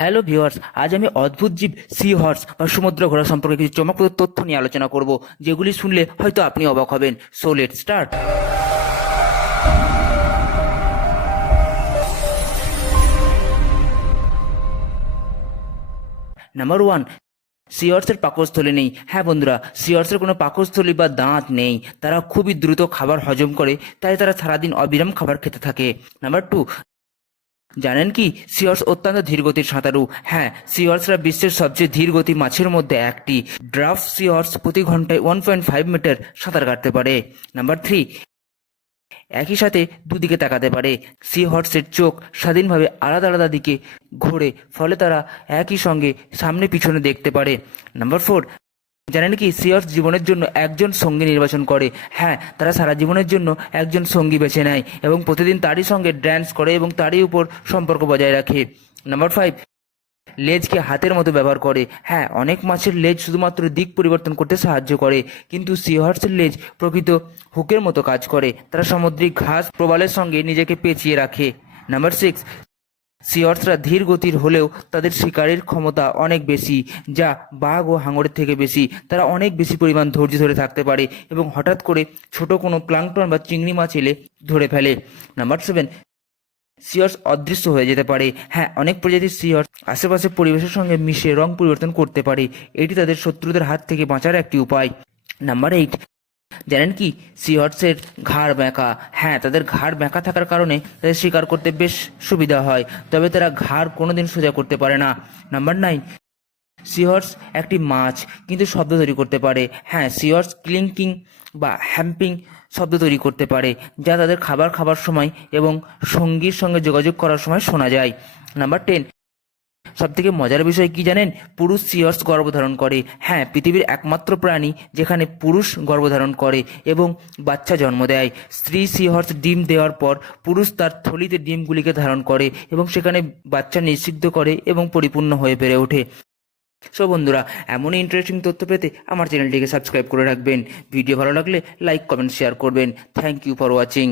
Hello viewers আজ আমি অদ্ভুত জীব সি হর্স বা সমুদ্র ঘোড়া সম্পর্কে কিছু চমকপ্রদ তথ্য নিয়ে আলোচনা করব, যেগুলি শুনলে হয়তো আপনি অবাক হবেন। So let start number one সিওর্সের পাকস্থলী নেই। হ্যাঁ বন্ধুরা সিওর্সের কোনো পাকস্থলী বা দাঁত নেই। তারা খুবই দ্রুত খাবার হজম করে, তাই তারা সারাদিন অবিরাম খাবার খেতে থাকে। নাম্বার টু জানেন কি? সিওর্স অত্যন্ত ধীরগতির সাঁতারু। হ্যাঁ সিওর্সরা বিশ্বের সবচেয়ে ধীরগতি মাছের মধ্যে একটি। ড্রাফ সিওর্স প্রতি ঘন্টায় ওয়ান পয়েন্ট ফাইভ মিটার সাঁতার কাটতে পারে। নাম্বার থ্রি একই সাথে দুদিকে তাকাতে পারে। সি হর্সের চোখ স্বাধীনভাবে আলাদা আলাদা দিকে ঘোরে, ফলে তারা একই সঙ্গে সামনে পিছনে দেখতে পারে। নাম্বার ফোর জানেন কি সিওর্স জীবনের জন্য একজন সঙ্গী নির্বাচন করে? হ্যাঁ তারা সারা জীবনের জন্য একজন সঙ্গী বেছে নেয় এবং প্রতিদিন তারই সঙ্গে ড্যান্স করে এবং তারই উপর সম্পর্ক বজায় রাখে। নাম্বার ফাইভ লেজকে হাতের মতো ব্যবহার করে। হ্যাঁ অনেক মাছের লেজ শুধুমাত্র দিক পরিবর্তন করতে সাহায্য করে, কিন্তু সিহর্সের লেজ প্রকৃত হুকের মতো কাজ করে। তারা সামুদ্রিক ঘাস প্রবালের সঙ্গে নিজেকে পেঁচিয়ে রাখে। নাম্বার সিক্স সিহর্সরা ধীর গতির হলেও তাদের শিকারের ক্ষমতা অনেক বেশি, যা বাঘ ও হাঙরের থেকে বেশি। তারা অনেক বেশি পরিমাণ ধৈর্য ধরে থাকতে পারে এবং হঠাৎ করে ছোট কোনো প্লাংটন বা চিংড়ি মাছ এলে ধরে ফেলে। নাম্বার সেভেন, সিয়র্স অদৃশ্য হয়ে যেতে পারে। হ্যাঁ অনেক প্রজাতির সিয়র্স আশেপাশের পরিবেশের সঙ্গে মিশে রং পরিবর্তন করতে পারে। এটি তাদের শত্রুদের হাত থেকে বাঁচার একটি উপায়। নাম্বার এইট জানেন কি? সিহর্সের ঘাড় ব্যাঁকা। হ্যাঁ তাদের ঘাড় ব্যাঁকা থাকার কারণে তাদের শিকার করতে বেশ সুবিধা হয়। তবে তারা ঘাড় কোনোদিন সোজা করতে পারে না। নাম্বার নাইন সিহর্স একটি মাছ, কিন্তু শব্দ তৈরি করতে পারে। হ্যাঁ সিহর্স ক্লিংকিং বা হ্যাম্পিং শব্দ তৈরি করতে পারে, যা তাদের খাবার খাবার সময় এবং সঙ্গীর সঙ্গে যোগাযোগ করার সময় শোনা যায়। নাম্বার টেন সব থেকে মজার বিষয় কি জানেন? পুরুষ সিহর্স গর্ভধারণ করে। হ্যাঁ পৃথিবীর একমাত্র প্রাণী যেখানে পুরুষ গর্ভধারণ করে এবং বাচ্চা জন্ম দেয়। স্ত্রী সিহর্স ডিম দেওয়ার পর পুরুষ তার থলিতে ডিমগুলিকে ধারণ করে এবং সেখানে বাচ্চা নিষিদ্ধ করে এবং পরিপূর্ণ হয়ে বেড়ে ওঠে। সো বন্ধুরা, এমনই ইন্টারেস্টিং তথ্য পেতে আমার চ্যানেলটিকে সাবস্ক্রাইব করে রাখবেন। ভিডিও ভালো লাগলে লাইক কমেন্ট শেয়ার করবেন। Thank you for watching